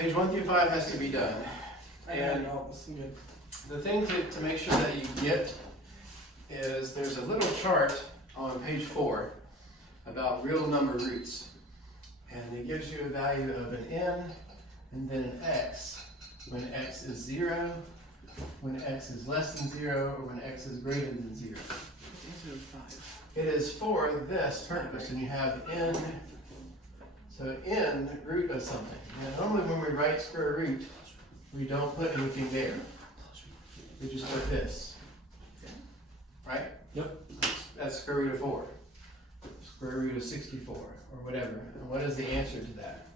page 1 through 5 has to be done. And no, that's good. the thing to make sure that you get is there's a little chart on page 4 about real number roots. And it gives you a value of an n and then an x when x is 0, when x is less than 0, or when x is greater than 0. It is for this purpose, and you have n, so n root of something. Now normally when we write square root, we don't put anything there. We just put this, right? Yep. That's square root of 4, square root of 64, or whatever. And what is the answer to that?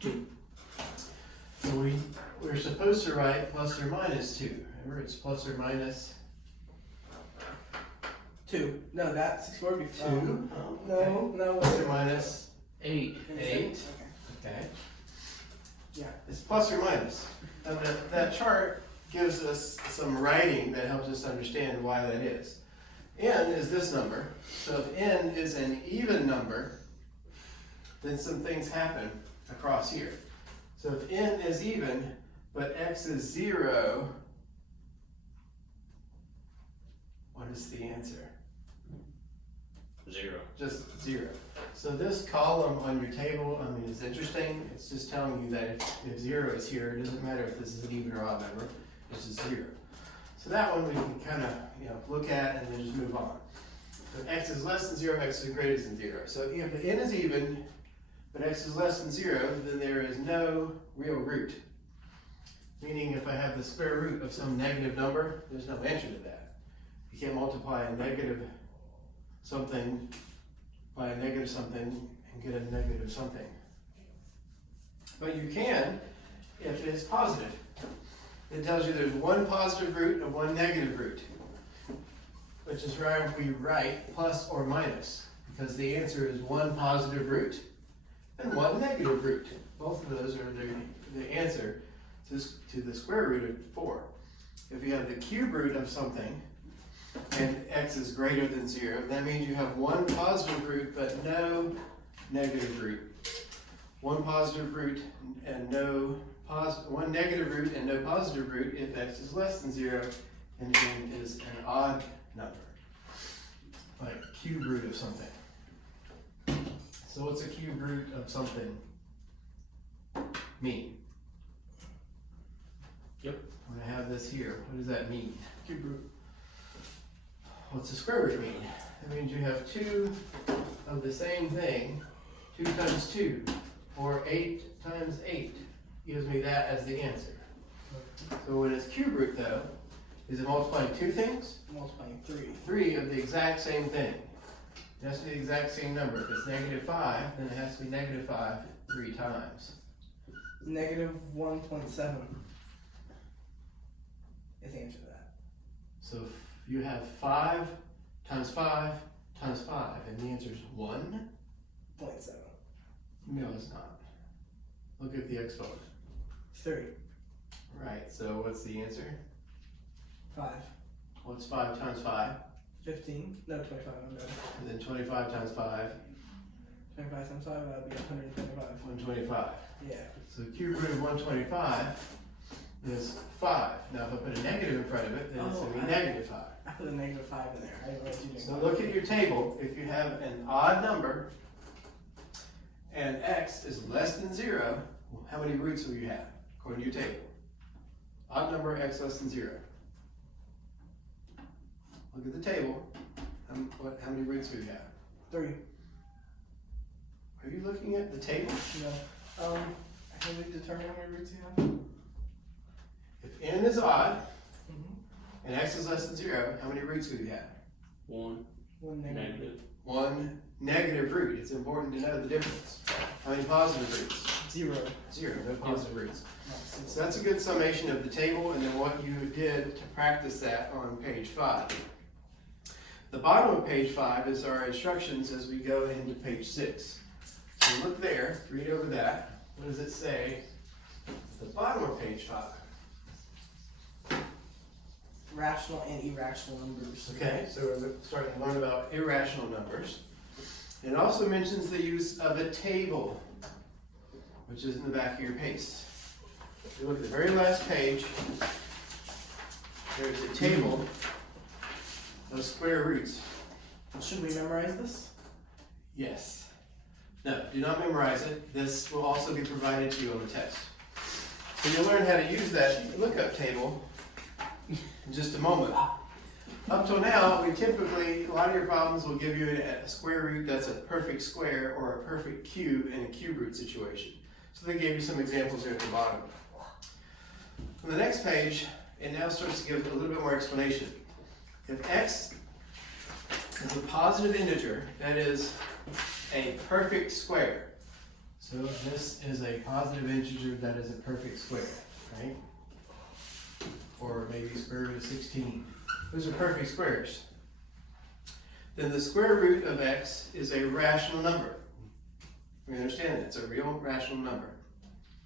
2. So we're supposed to write plus or minus 2. Remember, it's plus or minus 2. No, that's 64 would be 2. No. Plus or minus 8. 8. Okay. Yeah. It's plus or minus. And that chart gives us some writing that helps us understand why that is. N is this number. So if n is an even number, then some things happen across here. So if n is even, but x is 0, what is the answer? 0. Just 0. So this column on your table, I mean, it's interesting. It's just telling you that if 0 is here, it doesn't matter if this is an even or odd number. It's just 0. So that one we can kind of look at and then just move on. So if x is less than 0, x is greater than 0. So if n is even, but x is less than 0, then there is no real root. Meaning if I have the square root of some negative number, there's no answer to that. You can't multiply a negative something by a negative something and get a negative something. But you can if it's positive. It tells you there's one positive root and one negative root, which is why we write plus or minus, because the answer is one positive root and one negative root. Both of those are the answer to the square root of 4. If you have the cube root of something, and x is greater than 0, that means you have one positive root but no negative root. One positive root and one negative root and no positive root if x is less than 0 and n is an odd number, like cube root of something. So what's a cube root of something mean? Yep. I'm going to have this here. What does that mean? Cube root. What's the square root mean? That means you have 2 of the same thing, 2 times 2, or 8 times 8 gives me that as the answer. So when it's cube root though, is it multiplying 2 things? Multiplying 3. 3 of the exact same thing. It has to be the exact same number. If it's negative 5, then it has to be negative 5 3 times. Negative 1.7 is the answer to that. So if you have 5 times 5 times 5, and the answer is 1? 0.7. No, it's not. Look at the exponent. 3. Right, so what's the answer? 5. What's 5 times 5? 15. No, 25. I'm done. And then 25 times 5? 25 times 5, that would be 125. 125. Yeah. So the cube root of 125 is 5. Now if I put a negative in front of it, then it's going to be negative 5. I put a negative 5 in there. I didn't realize you did. So look at your table. If you have an odd number and x is less than 0, how many roots will you have according to your table? Odd number, x less than 0. Look at the table. How many roots will you have? 3. Are you looking at the table? No. Can we determine how many roots you have? If n is odd and x is less than 0, how many roots will you have? 1. 1 negative. Negative. 1 negative root. It's important to know the difference. How many positive roots? 0. 0. No positive roots. No, So that's a good summation of the table and then what you did to practice that on page 5. The bottom of page 5 is our instructions as we go into page 6. So look there, read over that. What does it say at the bottom of page 5? Rational and irrational numbers. Okay, so we're starting to learn about irrational numbers. It also mentions the use of a table. which is in the back of your paste. If you look at the very last page, there's a table of square roots. Should we memorize this? Yes. No, do not memorize it. This will also be provided to you on the test. So you'll learn how to use that lookup table in just a moment. Up till now, a lot of your problems will give you a square root that's a perfect square or a perfect cube in a cube root situation. So they gave you some examples here at the bottom. On the next page, it now starts to give a little bit more explanation. If x is a positive integer, that is a perfect square. So this is a positive integer that is a perfect square, right? Or maybe square root of 16. Those are perfect squares. Then the square root of x is a rational number. We understand that, it's a real rational number.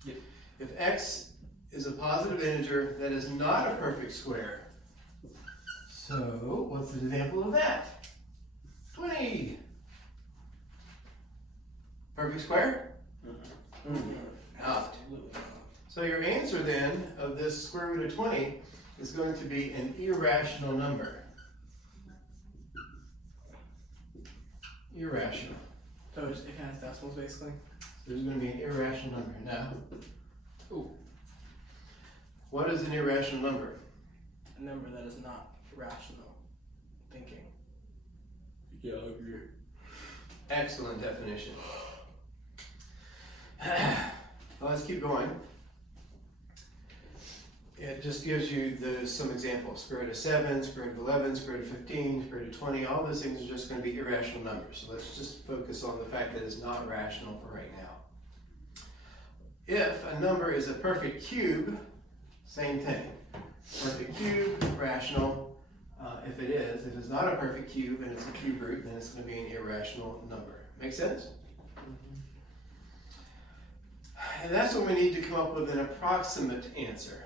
Yep. If x is a positive integer that is not a perfect square, so what's an example of that? 20. Perfect square? Not. So your answer then of this square root of 20 is going to be an irrational number. Irrational. So it has decimals basically? There's going to be an irrational number. Now, what is an irrational number? A number that is not rational thinking. Yeah, I agree. Excellent definition. Well, let's keep going. It just gives you some examples. Square root of 7, square root of 11, square root of 15, square root of 20. All those things are just going to be irrational numbers. So let's just focus on the fact that it's not rational for right now. If a number is a perfect cube, same thing. Perfect cube, rational. If it's not a perfect cube and it's a cube root, then it's going to be an irrational number. Make sense? And that's when we need to come up with an approximate answer.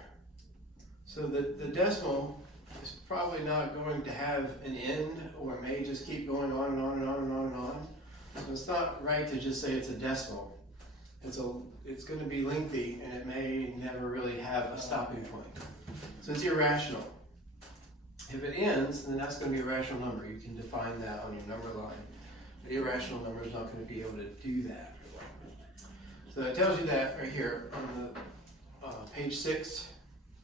So the decimal is probably not going to have an end, or may just keep going on and on and on and on and on. So it's not right to just say it's a decimal. It's going to be lengthy, and it may never really have a stopping point. So it's irrational. If it ends, then that's going to be a rational number. You can define that on your number line. But irrational number is not going to be able to do that. So it tells you that right here on the page 6,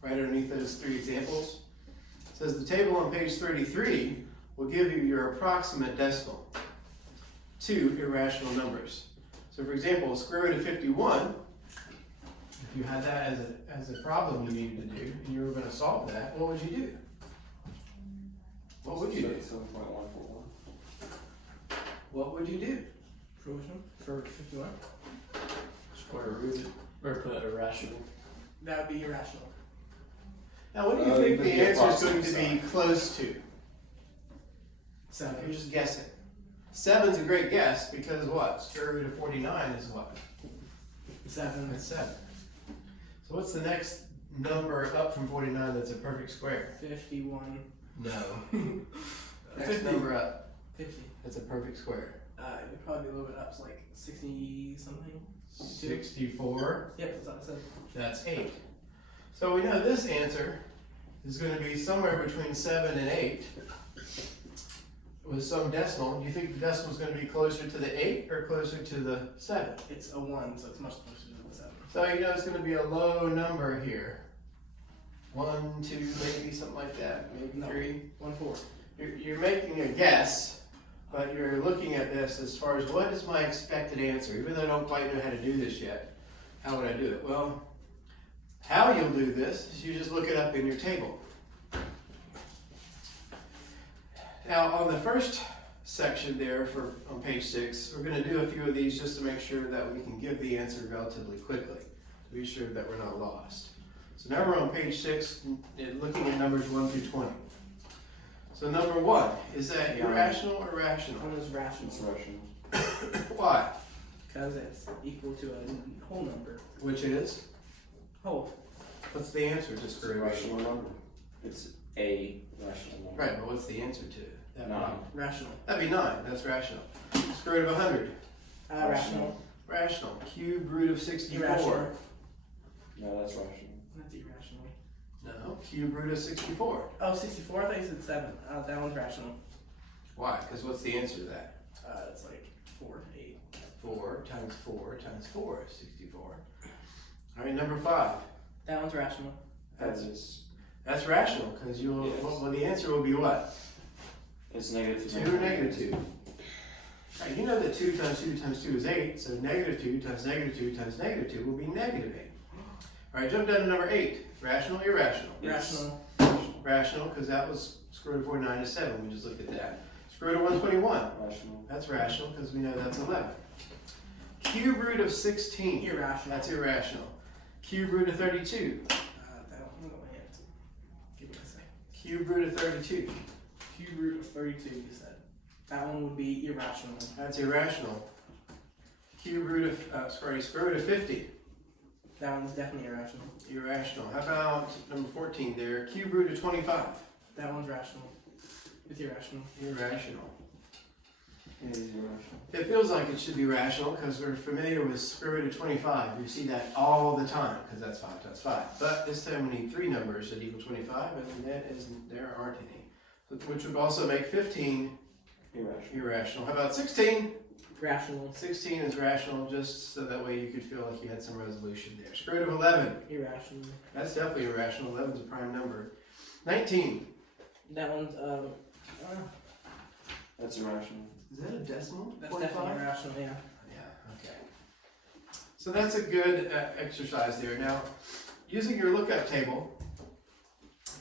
right underneath those 3 examples. It says the table on page 33 will give you your approximate decimal, 2 irrational numbers. So for example, square root of 51, if you had that as a problem you needed to do, and you were going to solve that, what would you do? What would you do? 7.141. What would you do? Fruition for 51? Square root. Or put irrational. That would be irrational. Now, what do you think the answer is going to be close to? 7. You're just guessing. 7's a great guess because what? Square root of 49 is what? 7. That's 7. So what's the next number up from 49 that's a perfect square? 51. No. Next 50. number up 50. that's a perfect square. It'd probably be a little bit up, it's like 60 something. 64. Yep, that's what I said. That's 8. So we know this answer is going to be somewhere between 7 and 8 with some decimal. Do you think the decimal is going to be closer to the 8 or closer to the 7? It's a 1, so it's much closer to the 7. So you know it's going to be a low number here. 1, 2, maybe something like that. Maybe No. 3. 1, 4. You're making a guess, but you're looking at this as far as what is my expected answer. Even though I don't quite know how to do this yet, how would I do it? Well, how you'll do this is you just look it up in your table. Now on the first section there on page 6, we're going to do a few of these just to make sure that we can give the answer relatively quickly, to be sure that we're not lost. So now we're on page 6, looking at numbers 1 through 20. So number 1, is that irrational or rational? 1 is rational. It's rational. Why? Because it's equal to a whole number. Which is? Whole. What's the answer to It's a square root? rational number. It's a rational number. Right, but what's the answer to it? That'd be 9. Rational. That'd be 9, that's rational. Square root of 100. Rational. Rational. Cube root of 64. Irrational. No, that's rational. That's irrational. No, cube root of 64. Oh, 64? I thought you said 7. That one's rational. Why? Because what's the answer to that? It's like 4, 8. 4 times 4 times 4 is 64. All right, number 5. That one's rational. That's rational, because you'll. Yes. Well, the answer will be what? It's negative 2 or negative 2. Right, you know that 2 times 2 times 2 is 8, so negative 2 times negative 2 times negative 2 will be negative 8. All right, jump down to number 8. Rational, irrational? Rational. Rational, because that was square root of 49 is 7. We just looked at that. Square root of 121. Rational. That's rational, because we know that's 11. Cube root of 16. Irrational. That's irrational. Cube root of 32. That one, give me a second. Cube root of 32. Cube root of 32, you said. That one would be irrational. That's irrational. Cube root of, square root of 50. That one's definitely irrational. Irrational. How about number 14 there? Cube root of 25. That one's rational. It's irrational. Irrational. It is irrational. It feels like it should be rational because we're familiar with square root of 25. We see that all the time because that's 5 times 5. But this time we need 3 numbers that equal 25, and there aren't any. Which would also make 15 irrational. How about 16? Rational. 16 is rational, just so that way you could feel like you had some resolution there. Square root of 11. Irrational. That's definitely irrational. 11 is a prime number. 19. That one's, That's irrational. Is that a decimal? that's 25? definitely irrational, yeah. Yeah, okay. So that's a good exercise there. Now, using your lookup table,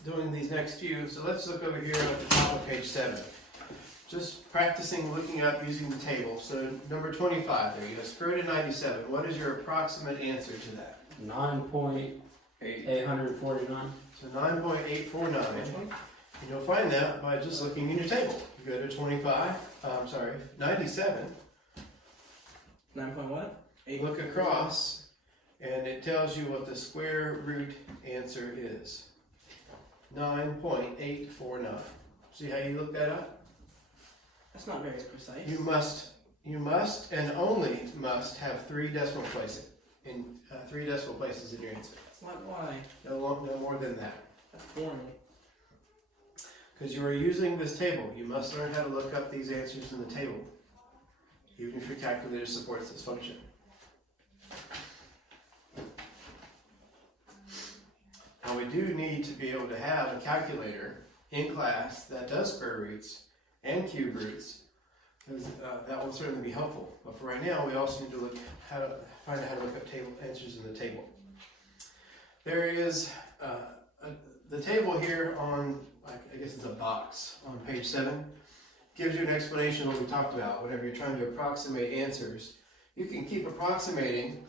doing these next few, so let's look over here at the top of page 7. Just practicing looking up using the table. So number 25 there, you go square root of 97. What is your approximate answer to that? 9.849. So 9.849. And you'll find that by just looking in your table. You go to 97. 9 point what? 8. Look across, and it tells you what the square root answer is. 9.849. See how you look that up? That's not very precise. You must and only must have 3 decimal places in 3 decimal places in your answer. Why? No more than that. That's boring. Because you are using this table, you must learn how to look up these answers in the table, even if your calculator supports this function. Now we do need to be able to have a calculator in class that does square roots and cube roots, because that will certainly be helpful. But for right now, we also need to find out how to look up answers in the table. There is the table here on, I guess it's a box on page 7, gives you an explanation of what we talked about. Whenever you're trying to approximate answers, you can keep approximating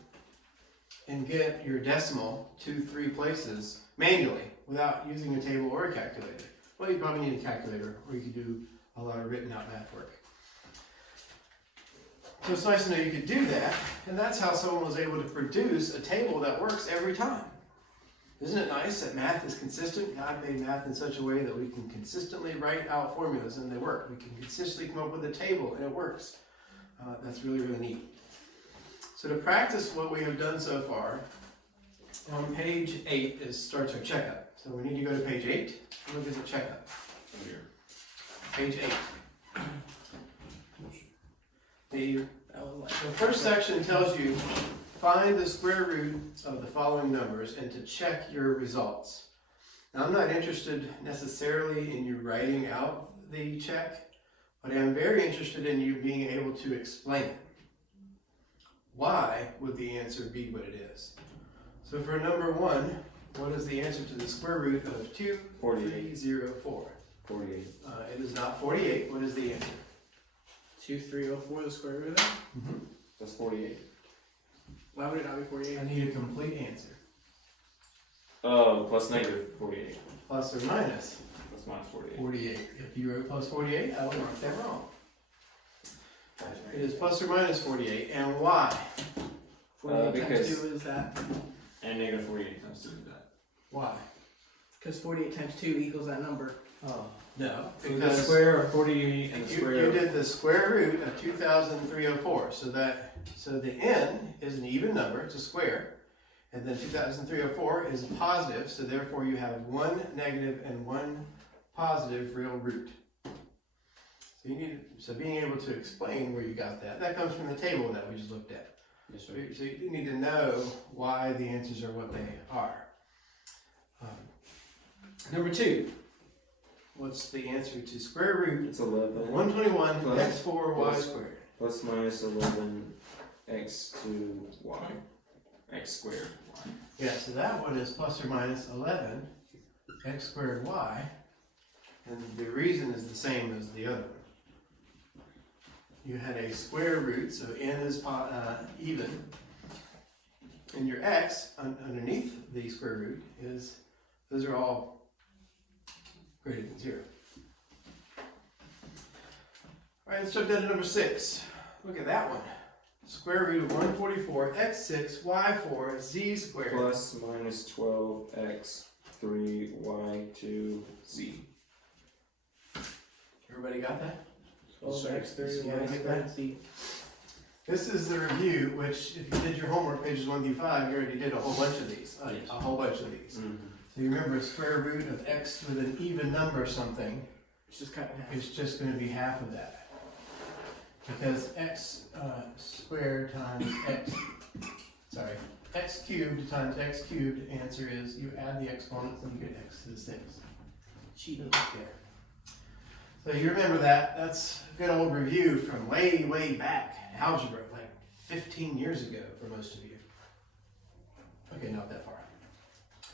and get your decimal 2-3 places manually without using a table or a calculator. Well, you probably need a calculator, or you could do a lot of written out math work. So it's nice to know you could do that, and that's how someone was able to produce a table that works every time. Isn't it nice that math is consistent? God made math in such a way that we can consistently write out formulas and they work. We can consistently come up with a table and it works. That's really, really neat. So to practice what we have done so far, on page 8 starts our checkup. So we need to go to page 8. Look at the checkup. Page 8. The first section tells you find the square root of the following numbers and to check your results. Now, I'm not interested necessarily in you writing out the check, but I'm very interested in you being able to explain it. Why would the answer be what it is? So for number 1, what is the answer to the square root of 2304? 48. It is not 48. What is the answer? 2304, the square root of that? Mm-hmm. That's 48. Why would it not be 48? I need a complete answer. Oh, plus negative 48. Plus or minus Plus minus 48. 48. If you wrote plus 48, I would mark that wrong. It is plus or minus 48. And why? 48 because- times 2 is that. And negative 48 times 2 is that. Why? Because 48 times 2 equals that number. Oh. No, The because square of 40 and the you square of... did the square root of 2,304. So the n is an even number, it's a square. And then 2,304 is positive, so therefore you have one negative and one positive real root. So being able to explain where you got that comes from the table that we just looked at. Yes, sir. So you need to know why the answers are what they are. Number 2, what's the answer to square root It's 11. of 121 Plus- x4 y plus- squared? Plus minus 11 x to y. X squared y. Yeah, so that one is plus or minus 11 x squared y, and the reason is the same as the other one. You had a square root, so n is even, and your x underneath the square root is, those are all greater than 0. All right, let's jump down to number 6. Look at that one. Square root of 144 x6 y4 z squared. Plus minus 12 x 3 y 2 z. Everybody got that? 12x3 You gotta get that? z. This is the review, which if you did your homework, pages 1 through 5, you already did a whole bunch of these. Yes. A whole bunch of these. Mm-hmm. So you remember square root of x with an even number or something, It's just cut in half. it's just going to be half of that. Because x squared times x cubed times x cubed, answer is you add the exponents and you get x to the 6. Cheating. There. So you remember that. That's a good old review from way, way back. Algebra, like 15 years ago for most of you. Okay, not that far.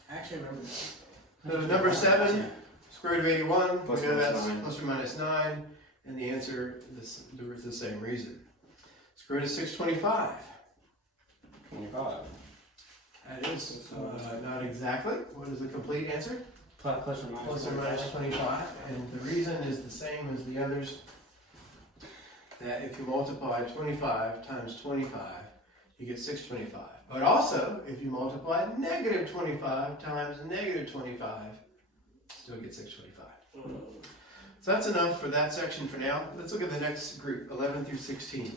I actually remember that. So number 7, square root of 81, Plus we know minus that's 9. plus or minus 9, and the answer is the same reason. Square root of 625. 25. That is not exactly. What is the complete answer? Plus or minus. Plus or minus 25, and the reason is the same as the others. That if you multiply 25 times 25, you get 625. But also, if you multiply negative 25 times negative 25, still get 625. So that's enough for that section for now. Let's look at the next group, 11 through 16.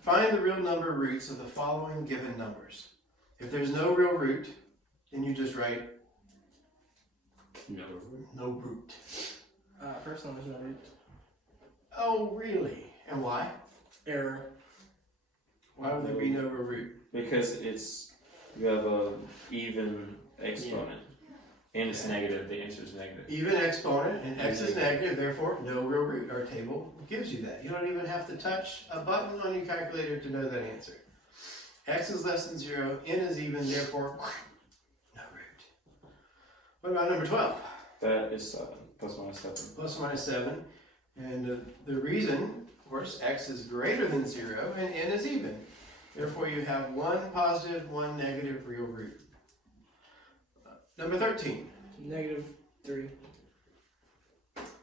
Find the real number roots of the following given numbers. If there's no real root, then you just write no root. First one, there's no root. Oh, really? And why? Error. Why would there be no real root? Because you have a even exponent. And it's negative, the answer is negative. Even exponent, and x is negative, therefore no real root. Our table gives you that. You don't even have to touch a button on your calculator to know that answer. X is less than 0, n is even, therefore no root. What about number 12? That is 7. Plus minus 7. Plus or minus 7. And the reason, of course, x is greater than 0 and n is even. Therefore you have one positive, one negative real root. Number 13. -3.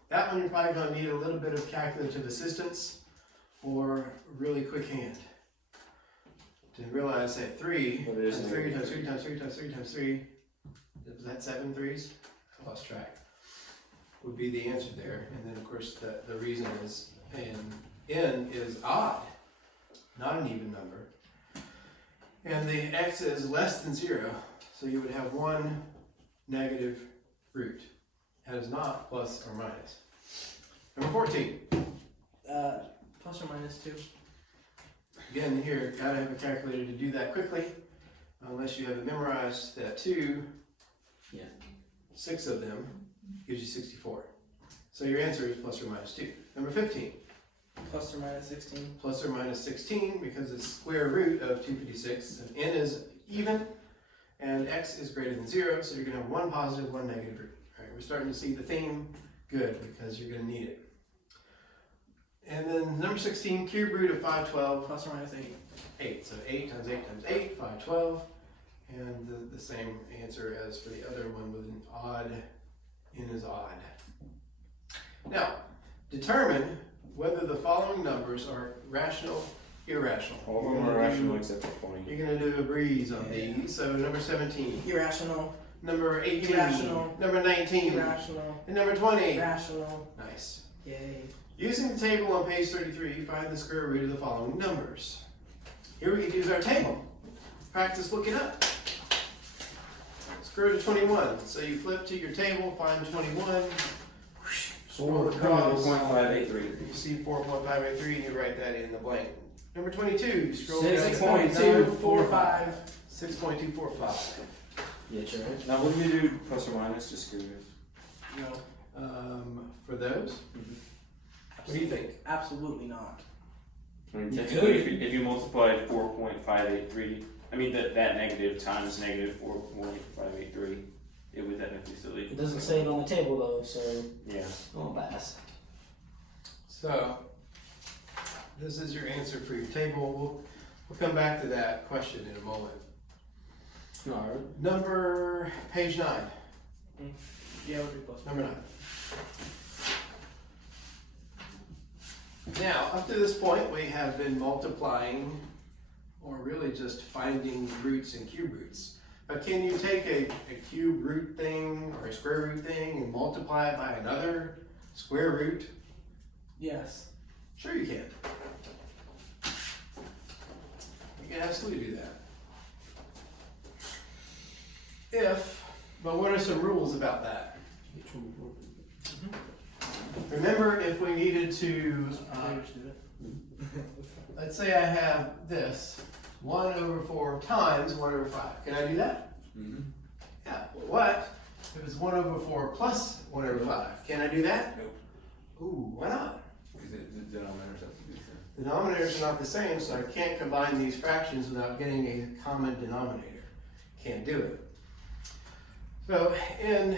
That one you're probably going to need a little bit of calculative assistance or really quick hand to realize that 3 But it is times 3 negative times 3 times 3 times 3 times 3, was that 7 threes? I lost track. Would be the answer there. And then of course the reason is n is odd, not an even number. And the x is less than 0, so you would have one negative root. That is not plus or minus. Number 14. Plus or minus 2. Again, here, gotta have a calculator to do that quickly, unless you have it memorized that 2, 6 of them gives you 64. So your answer is plus or minus 2. Number 15. Plus or minus 16. Plus or minus 16, because it's square root of 256, and n is even, and x is greater than 0, so you're going to have one positive, one negative root. All right, we're starting to see the theme. Good, because you're going to need it. And then number 16, cube root of 512. Plus or minus 8. 8, so 8 times 8 times 8, 512. And the same answer as for the other one with an odd, n is odd. Now, determine whether the following numbers are rational, irrational. All of them are rational except for 20. You're going to do a breeze on these. So number 17. Irrational. number 18, Irrational. number 19, Irrational. and number 20. Rational. Nice. Yay. Using the table on page 33, find the square root of the following numbers. Here we can use our table. Practice looking up. Square root of 21. So you flip to your table, find 21. Scroll across. 4.583. You see 4.583 and you write that in the blank. Number 22, you scroll down to 6.245. 6.245. Yeah, sure. Now, what do you do plus or minus? Just curious. No. For those, what do you think? Absolutely not. I mean, You technically, could. if you multiply 4.583, I mean that negative times negative 4.583, it would technically still equal. It doesn't say it on the table though, so Yeah. it won't pass. So, this is your answer for your table. We'll come back to that question in a moment. Alright. Page 9. Yeah, it would be plus. Number 9. Now, up to this point, we have been multiplying, or really just finding roots and cube roots. But can you take a cube root thing or a square root thing and multiply it by another square root? Yes. Sure you can. You can absolutely do that. But what are some rules about that? Remember, if we needed to, let's say I have this, 1 over 4 times 1 over 5. Can I do that? Mm-hmm. Yeah. What if it's 1 over 4 plus 1 over 5? Can I do that? Nope. Ooh, why not? Because the denominators have to be the same. The denominators are not the same, so I can't combine these fractions without getting a common denominator. Can't do it. So, in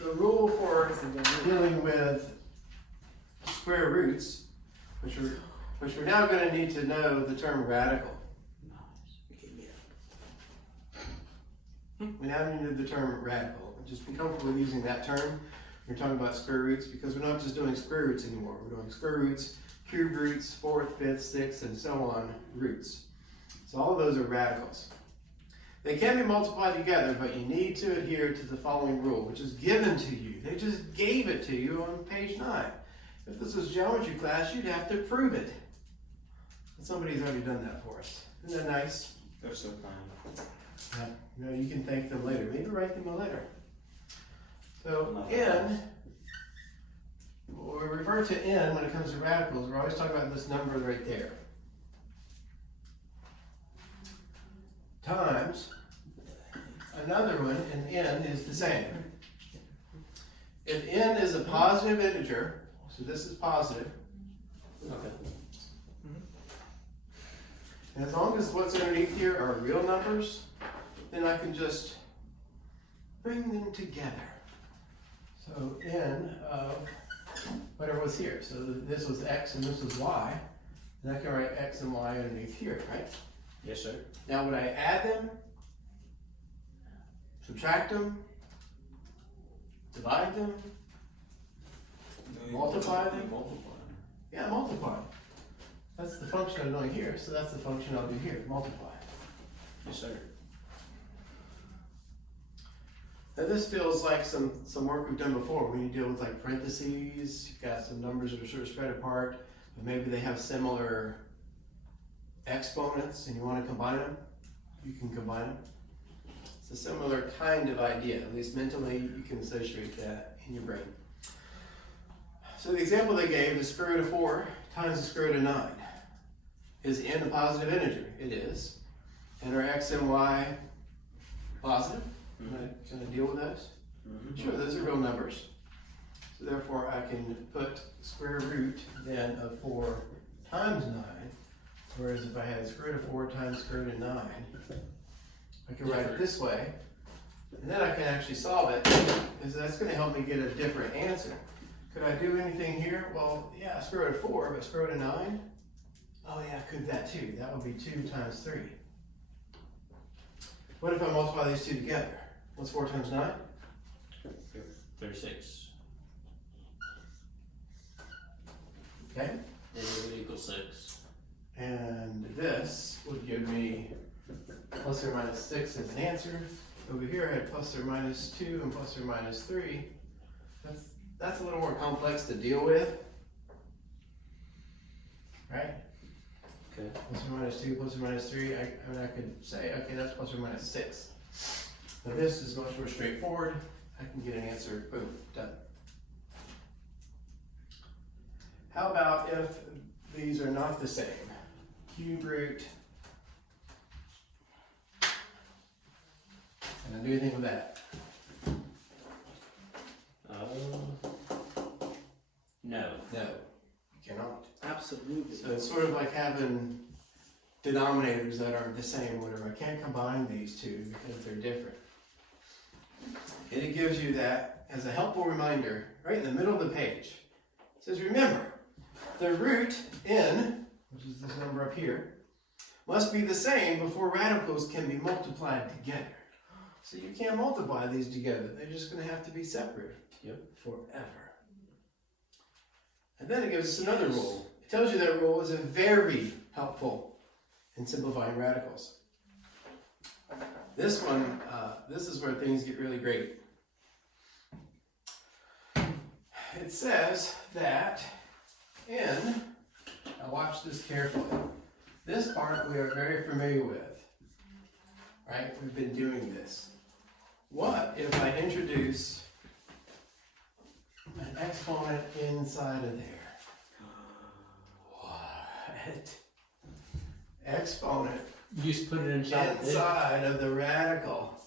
the rule for dealing with square roots, which we're now going to need to know the term radical. We now need the term radical. Just be comfortable using that term. We're talking about square roots because we're not just doing square roots anymore. We're doing square roots, cube roots, 4th, 5th, 6th, and so on roots. So all of those are radicals. They can be multiplied together, but you need to adhere to the following rule, which is given to you. They just gave it to you on page 9. If this was geometry class, you'd have to prove it. But somebody's already done that for us. Isn't that nice? They're so kind. Yeah. You know, you can thank them later. Maybe write them a letter. So n, we refer to n when it comes to radicals. We're always talking about this number right there. Times another one, and n is the same. If n is a positive integer, so this is positive, Okay. and as long as what's underneath here are real numbers, then I can just bring them together. So n of whatever was here. So this was x and this was y, and I can write x and y underneath here, right? Yes, sir. Now would I add them, subtract them, divide them? Multiply them? Multiply. Yeah, multiply. That's the function I'm doing here, so that's the function I'll do here, multiply. Yes, sir. Now this feels like some work we've done before. When you deal with like parentheses, you've got some numbers that are sort of spread apart, but maybe they have similar exponents and you want to combine them, you can combine them. It's a similar kind of idea, at least mentally you can associate that in your brain. So the example they gave is square root of 4 times the square root of 9. Is n a positive integer? It is. And are x and y positive? Can I deal with those? Mm-hmm. Sure, those are real numbers. So therefore I can put square root then of 4 times 9. Whereas if I had square root of 4 times square root of 9, I can write it this way. And then I can actually solve it, because that's going to help me get a different answer. Could I do anything here? Well, yeah, square root of 4, but square root of 9? Oh yeah, I could that too. That would be 2 times 3. What if I multiply these two together? What's 4 times 9? 36. Okay. It would equal 6. And this would give me plus or minus 6 as an answer. Over here I had plus or minus 2 and plus or minus 3. That's a little more complex to deal with, right? Okay. Plus or minus 2, plus or minus 3, I mean I could say, okay, that's plus or minus 6. But this is much more straightforward. I can get an answer, boom, done. How about if these are not the same? Cube root, and I do anything with that? No. No, you cannot. Absolutely. So it's sort of like having denominators that aren't the same, whatever. I can't combine these two because they're different. And it gives you that as a helpful reminder right in the middle of the page. It says, remember, the root n, which is this number up here, must be the same before radicals can be multiplied together. So you can't multiply these together. They're just going to have to be separate forever. And then it gives us another rule. It tells you that rule is very helpful in simplifying radicals. This one, this is where things get really great. It says that n, now watch this carefully. This part we are very familiar with, right? We've been doing this. What if I introduce an exponent inside of there? What? Exponent You just put it inside of the radical.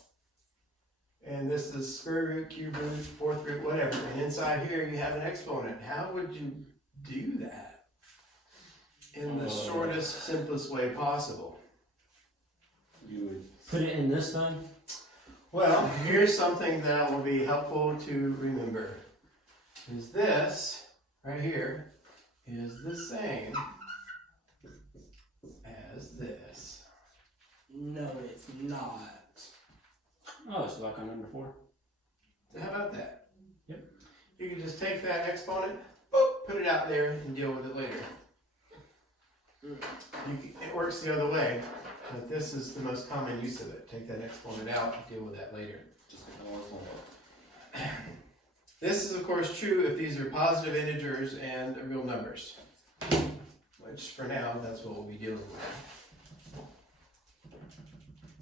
And this is square root, cube root, fourth root, whatever. And inside here you have an exponent. How would you do that in the shortest, simplest way possible? You would. Put it in this thing. Well, here's something that will be helpful to remember. Is this right here is the same as this. No, it's not. Oh, it's like on number 4. So how about that? Yep. You can just take that exponent, boop, put it out there and deal with it later. It works the other way, but this is the most common use of it. Take that exponent out and deal with that later. This is of course true if these are positive integers and real numbers, which for now, that's what we'll be dealing with.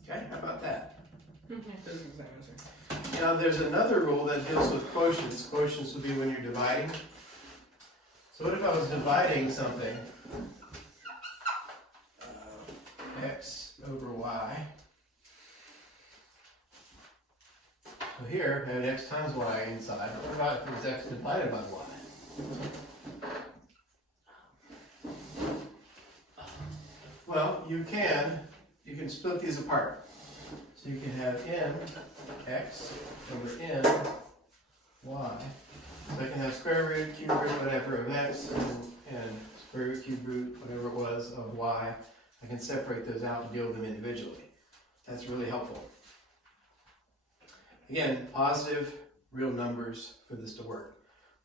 Okay, how about that? This is the same answer. Now there's another rule that deals with quotients. Quotients would be when you're dividing. So what if I was dividing something, x over y. So here, I have x times y inside. What about if it was x divided by y? Well, you can split these apart. So you can have n x over n y. So I can have square root, cube root, whatever of x, and square root, cube root, whatever it was of y. I can separate those out and deal with them individually. That's really helpful. Again, positive real numbers for this to work.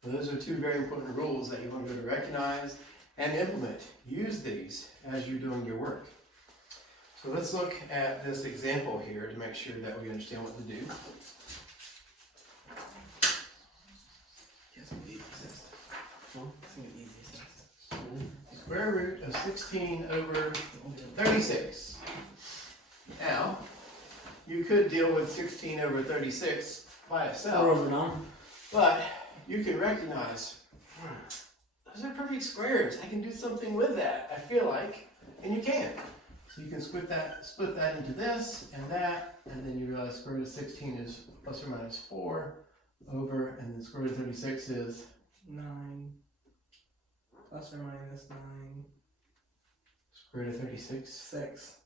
So those are two very important rules that you want to go to recognize and implement. Use these as you're doing your work. So let's look at this example here to make sure that we understand what to do. Yes, the easiest. It's the easiest. Square root of 16 over 36. Now, you could deal with 16 over 36 by 4 itself, over 9. but you can recognize, those are perfect squares. I can do something with that, I feel like, and you can. So you can split that into this and that, and then you realize square root of 16 is plus or minus 4 over, and then square root of 36 is 9 plus or minus 9. square root of 36. 6.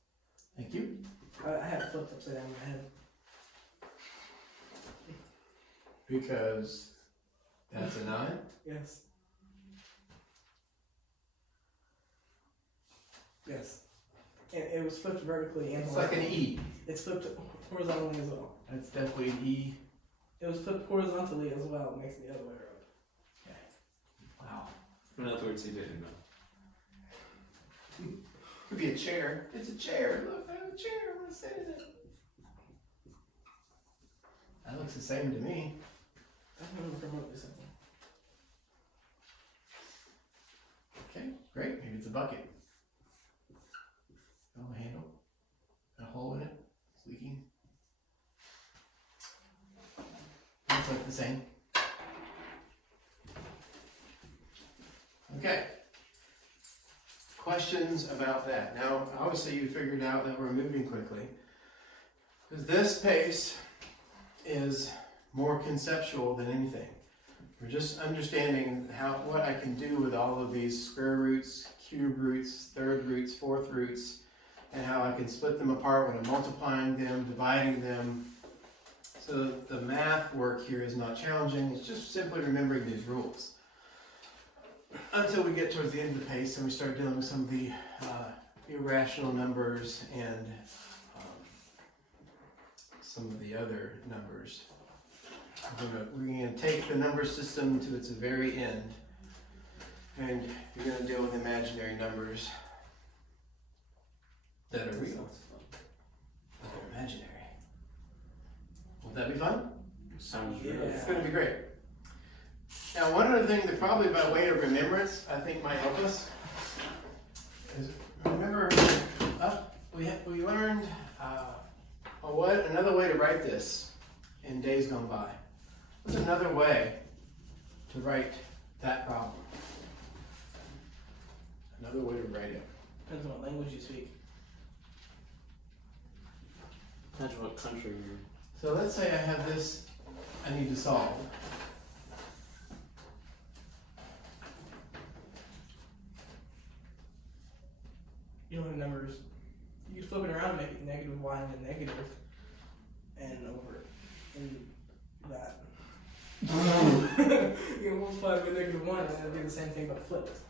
Thank you. I had it flipped upside down in my head. Because that's a 9. Yes. Yes. And it was flipped vertically and It's like an E. It's flipped horizontally as well. That's definitely an E. It was flipped horizontally as well. It makes it the other way around. Wow. In other words, he didn't know. Could be a chair. It's a chair. Look, the chair. I'm gonna sit in it. That looks the same to me. I don't know remotely simple. Okay, great. Maybe it's a bucket. Oh, a handle. Got a hole in it. It's leaking. Looks like the same. Okay. Questions about that? Now, obviously you figured out that we're moving quickly. Because this pace is more conceptual than anything. We're just understanding what I can do with all of these square roots, cube roots, third roots, fourth roots, and how I can split them apart when I'm multiplying them, dividing them. So the math work here is not challenging, it's just simply remembering these rules. Until we get towards the end of the pace and we start dealing with some of the irrational numbers and some of the other numbers. We're gonna take the number system to its very end, and you're gonna deal with imaginary numbers that are real, but they're imaginary. Won't that be fun? Sounds Yeah. really It's gonna be great. Now, one other thing that probably by way of remembrance, I think might help us, is remember, we learned another way to write this in days gone by. What's another way to write that problem? Another way to write it. Depends on what language you speak. Depends what country you're in. So let's say I have this I need to solve. You don't have numbers. You can flip it around and make it negative y and a negative n over in that. You can multiply by negative 1 and it'll do the same thing but flipped.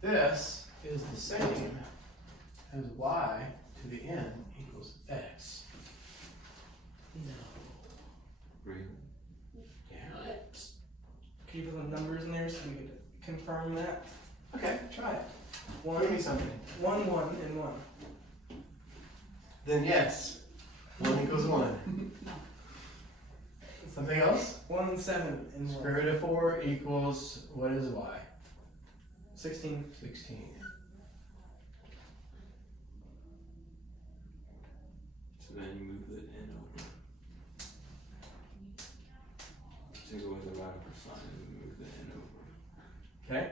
This is the same as y to the n equals x. No. Really? Yeah. Can you put some numbers in there so we can confirm that? Okay, try it. One, Give me something. 1, 1, and 1. Then yes, 1 equals 1. Something else? 1, 7, and 1. Square root of 4 equals, what is y? 16. 16. So then you move the n over. To go with the radical sign and move the n over. Okay,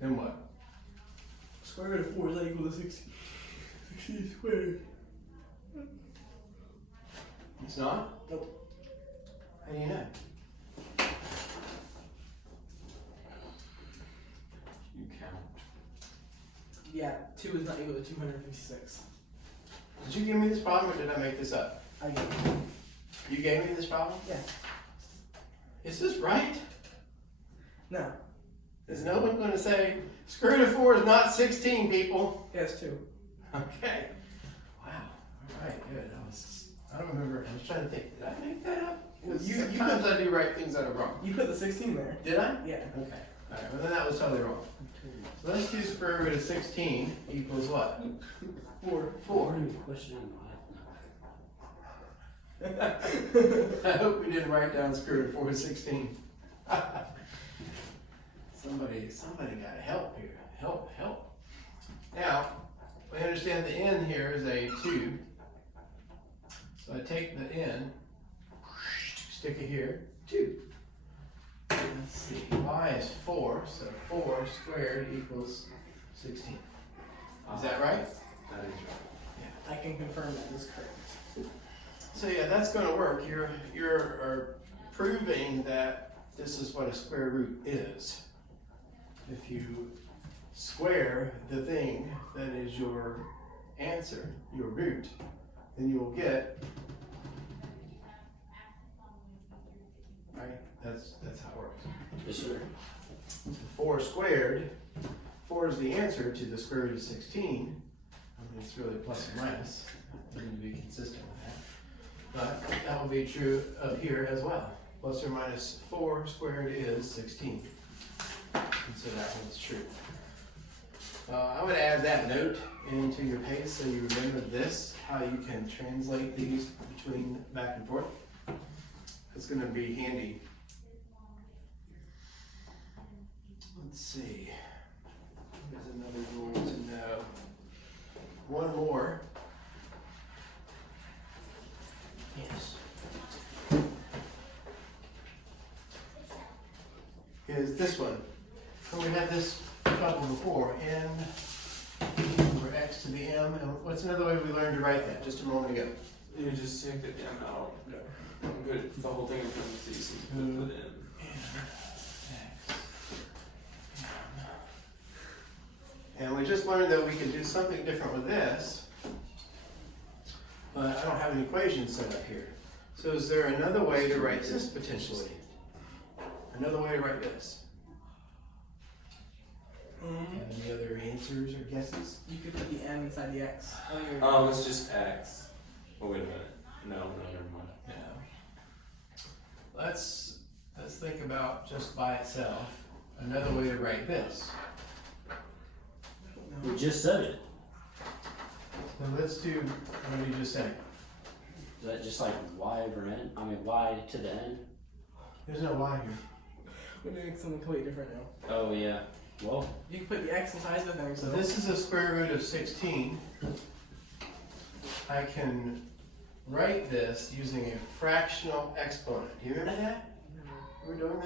then what? Square root of 4 is that equal to 16. 16 squared. It's not? Nope. How do you know? You count. Yeah, 2 is not equal to 256. Did you give me this problem or did I make this up? I get it. You gave me this problem? Yeah. Is this right? No. Is no one going to say, square root of 4 is not 16, people? Yeah, it's 2. Okay. Wow. All right, good. I don't remember. I was trying to think. Did I make that up? Sometimes I do write things that are wrong. You put the 16 there. Did I? Yeah. Okay. All right. Well, then that was totally wrong. So let's do square root of 16 equals what? 4. 4. Question I hope we didn't write down square root of 4 is 16. Somebody gotta help here. Help. Now, we understand the n here is a 2. So I take the n, stick it here, 2. Let's see, y is 4, so 4 squared equals 16. Is that right? That is right. I can confirm that is correct. So yeah, that's going to work. You're proving that this is what a square root is. If you square the thing that is your answer, your root, then you will get, right? That's how it works. Yes, sir. 4 squared, 4 is the answer to the square root of 16. I mean, it's really plus or minus. I need to be consistent with that. But that will be true of here as well. Plus or minus 4 squared is 16. And so that one's true. I would add that note into your page so you remember this, how you can translate these between back and forth. It's going to be handy. Let's see. There's another rule to know. One more. Yes. Is this one. So we had this trouble before. N over x to the m. And what's another way we learned to write that just a moment ago? You just take the M out. Good. The whole thing in parentheses and put it in. And we just learned that we could do something different with this, but I don't have an equation set up here. So is there another way to write this potentially? Another way to write this? Any other answers or guesses? You could put the M inside the X. Oh, it's just X. Oh, wait a minute. No, never mind. Yeah. Let's think about just by itself. Another way to write this. We just said it. So let's do what did you just say? Is that just like y over n? I mean y to the n? There's no y here. We're doing something completely different now. Oh yeah. Well, You can put the X inside the thing. So this is a square root of 16. I can write this using a fractional exponent. Do you remember that? We're doing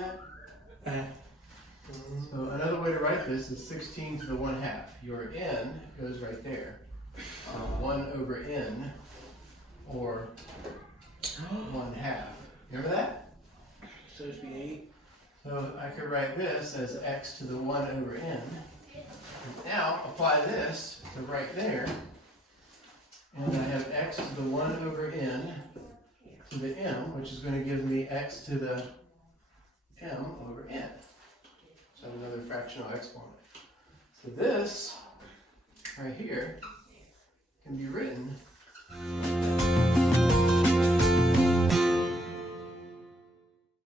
that? So another way to write this is 16 to the 1/2. Your n goes right there. 1 over n, or 1/2. Remember that? So it should be 8. So I could write this as x to the 1 over n. Now apply this to right there. And I have x to the 1 over n to the m, which is going to give me x to the m over n. So another fractional exponent. So this right here can be written